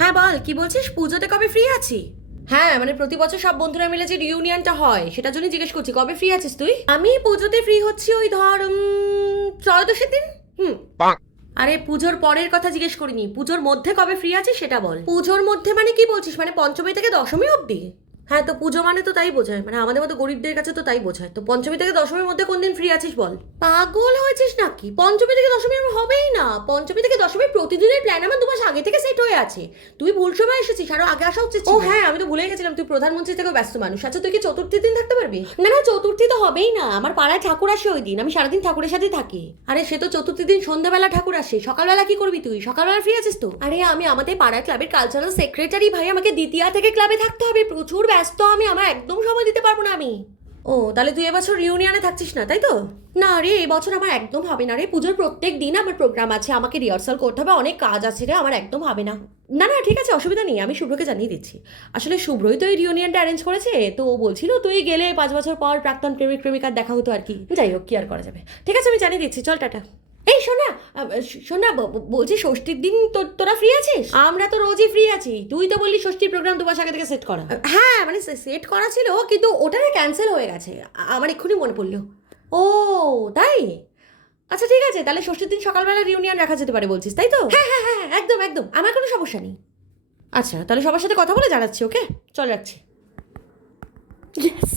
হ্যাঁ বল, কি বলছিস? পুজোতে কবে ফ্রি আছি? হ্যাঁ মানে প্রতি বছর সব বন্ধুরা মিলে যে রিউনিয়নটা হয় সেটার জন্য জিজ্ঞেস করছি, কবে ফ্রি আছিস তুই? আমি পুজোতে ফ্রি হচ্ছি ওই ধর ত্রয়োদশীর দিন। হুম। আরে পুজোর পরের কথা জিজ্ঞেস করিনি, পুজোর মধ্যে কবে ফ্রি আছিস সেটা বল। পুজোর মধ্যে মানে কি বলছিস? মানে পঞ্চমী থেকে দশমী অবধি? হ্যাঁ তো পুজো মানে তো তাই বোঝায়, মানে আমাদের মতো গরিবদের কাছে তো তাই বোঝায়। তো পঞ্চমী থেকে দশমীর মধ্যে কোন দিন ফ্রি আছিস বল। পাগল হয়েছিস নাকি? পঞ্চমী থেকে দশমী আমার হবেই না। পঞ্চমী থেকে দশমী প্রতিদিনের প্ল্যান আমার 2 মাস আগে থেকে সেট হয়ে আছে। তুই ভুল সময় এসেছিস, আরো আগে আসা উচিত ছিল। ও হ্যাঁ, আমি তো ভুলে গেছিলাম তুই প্রধানমন্ত্রী থেকে ব্যস্ত মানুষ। আচ্ছা তুই কি চতুর্থী দিন থাকতে পারবি? না না, চতুর্থী তো হবেই না, আমার পাড়ায় ঠাকুর আসে ওই দিন, আমি সারাদিন ঠাকুরের সাথেই থাকি। আরে সে তো চতুর্থী দিন সন্ধ্যাবেলা ঠাকুর আসে, সকালবেলা কি করবি তুই? সকালবেলা ফ্রি আছিস তো? আরে আমি আমাদের পাড়ার ক্লাবের কালচারাল সেক্রেটারি ভাই, আমাকে দ্বিতীয়া থেকে ক্লাবে থাকতে হবে, প্রচুর ব্যস্ত আমি, আমার একদম সময় দিতে পারবো না আমি। ও তাহলে তুই এবছর রিউনিয়নে থাকছিস না তাই তো? না রে, এবছর আমার একদম হবে না রে, পুজোর প্রত্যেক দিন আমার প্রোগ্রাম আছে, আমাকে রিহার্সাল করতে হবে, অনেক কাজ আছে রে, আমার একদম হবে না। না না ঠিক আছে, অসুবিধা নেই, আমি শুভ্রকে জানিয়ে দিচ্ছি। আসলে শুভ্রই তো এই রিউনিয়নটা অ্যারেঞ্জ করেছে, তো ও বলছিল তুই গেলে 5 বছর পর প্রাক্তন প্রেমিক প্রেমিকার দেখা হতো আর কি। যাই হোক, কি আর করা যাবে। ঠিক আছে আমি জানিয়ে দিচ্ছি, চল টাটা। এই শোনা, শোনা, বলছি ষষ্ঠীর দিন তোরা ফ্রি আছিস? আমরা তো রোজই ফ্রি আছি, তুই তো বললি ষষ্ঠীর প্রোগ্রাম 2 মাস আগে থেকে সেট করা। হ্যাঁ মানে সেট করা ছিল, কিন্তু ওটা না ক্যান্সেল হয়ে গেছে, আমার এক্ষুনি মনে পড়লো। ও তাই? আচ্ছা ঠিক আছে, তাহলে ষষ্ঠীর দিন সকালবেলা রিউনিয়ন রাখা যেতে পারে বলছিস তাই তো? হ্যাঁ হ্যাঁ হ্যাঁ একদম একদম, আমার কোনো সমস্যা নেই। আচ্ছা তাহলে সবার সাথে কথা বলে জানাচ্ছি, ওকে চল রাখছি। ইয়েস।